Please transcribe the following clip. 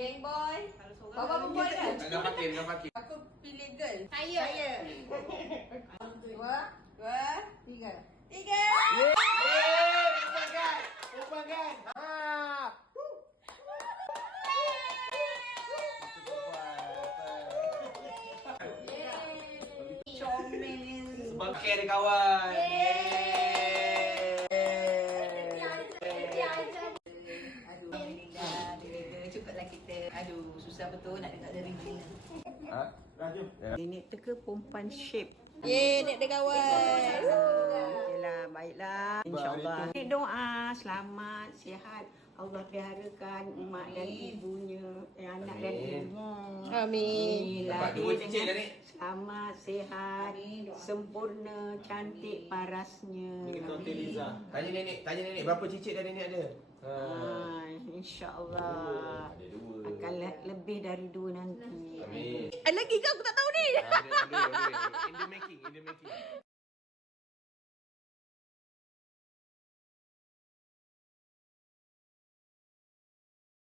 Geng boy. Kau apa boy kan? Nak pakai. Aku pilih girl. Saya. Dua, tiga. Open kan? Comel. Pakai dia kawan. Aduh, Melinda, cukuplah kita. Aduh, susah betul nak dekat dari Melinda. Ha? Raju. Nenek teka perempuan shape. Nek dia kawan. Okeylah, baiklah. InsyaAllah. Doa selamat, sihat. Allah peliharakan mak dan ibunya, anak dan ibunya. Amin. Dapat dua cincin dah, Nek. Selamat, sihat, sempurna, cantik parasnya. Tanya nenek berapa cicit dah nenek ada? InsyaAllah akan lebih dari 2 nanti. Amin. Lagi ke aku tak tahu ni. Ada. In the making.